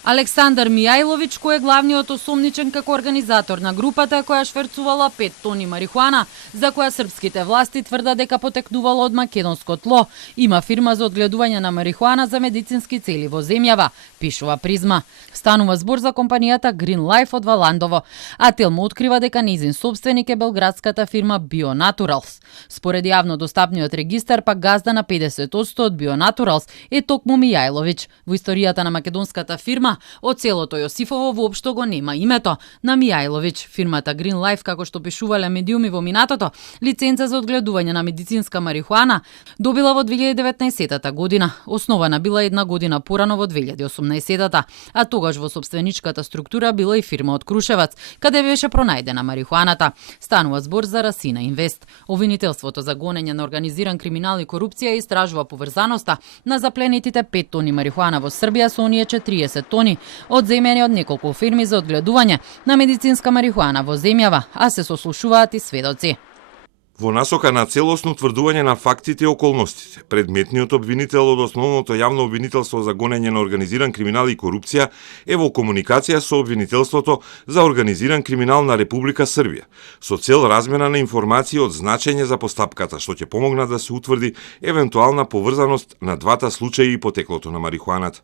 Александар Мијајловиќ, кој е главниот осомничен како организатор на групата која шверцувала 5 тони марихуана, за која српските власти тврдат дека потекнувала од македонско тло, има фирма за одгледување на марихуана за медицински цели во земјава, пишува Призма. Станува збор за компанијата Green Life од Валандово, а Телмо открива дека нејзин сопственик е белградската фирма Bionaturals. Според јавно достапниот регистар, пак газда на 50% од Bionaturals е токму Мијајловиќ. Во историјата на македонската фирма од селото Јосифово воопшто го нема името на Мијајловиќ. Фирмата Green Life, како што пишувале медиуми во минатото, лиценца за одгледување на медицинска марихуана добила во 2019 година. Основана била една година порано во 2018, а тогаш во сопственичката структура била и фирма од Крушевац, каде беше пронајдена марихуаната. Станува збор за Расина Инвест. Обвинителството за гонење на организиран криминал и корупција истражува поврзаноста на запленетите 5 тони марихуана во Србија со оние 40 тони одземени од неколку фирми за одгледување на медицинска марихуана во земјава, а се сослушуваат и сведоци. Во насока на целосно утврдување на фактите и околностите, предметниот обвинител од основното јавно обвинителство за гонење на организиран криминал и корупција е во комуникација со обвинителството за организиран криминал на Република Србија, со цел размена на информации од значење за постапката, што ќе помогнат да се утврди евентуална поврзаност на двата случаи и потеклото на марихуаната.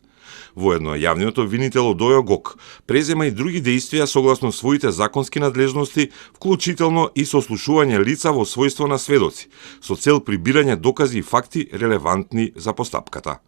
Воедно, јавниот обвинител Одојо Гок презема и други дејствија согласно своите законски надлежности, вклучително и сослушување лица во својство на сведоци, со цел прибирање докази и факти релевантни за постапката.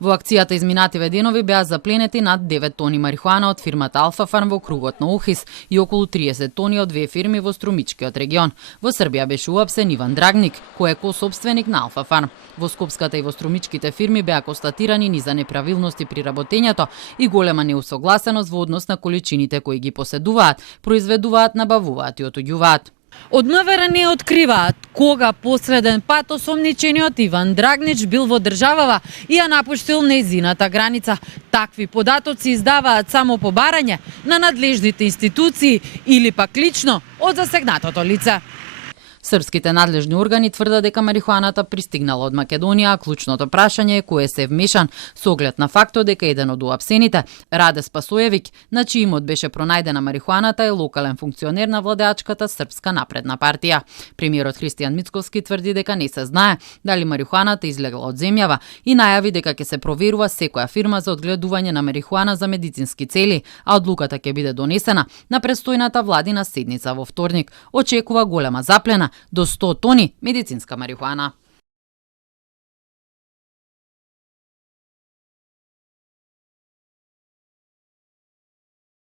Во акцијата изминативе денови беа запленети над 9 тони марихуана од фирмата Алфа Фарм во кругот на Охрис и околу 30 тони од две фирми во Струмичкиот регион. Во Србија беше уапсен Иван Драгник, кој е косопственик на Алфа Фарм. Во Скопската и во Струмичките фирми беа констатирани низа неправилности при работењето и голема неусогласеност во однос на количините кои ги поседуваат, произведуваат, набавуваат и отуѓуваат. Од МВР не откриваат кога последен пат осомничениот Иван Драгнич бил во државава и ја напуштил нејзината граница. Такви податоци издаваат само по барање на надлежните институции или пак лично од засегнатото лице. Српските надлежни органи тврдат дека марихуаната пристигнала од Македонија, а клучното прашање е кој се вмешан со оглед на фактот дека еден од уапсените, Раде Спасојевиќ, на чиј имот беше пронајдена марихуаната, е локален функционер на владеачката Српска напредна партија. Премиерот Христијан Мицковски тврди дека не се знае дали марихуаната излегла од земјава и најави дека ќе се проверува секоја фирма за одгледување на марихуана за медицински цели, а одлуката ќе биде донесена на престојната владина седница во вторник. Очекува голема заплена до 100 тони медицинска марихуана.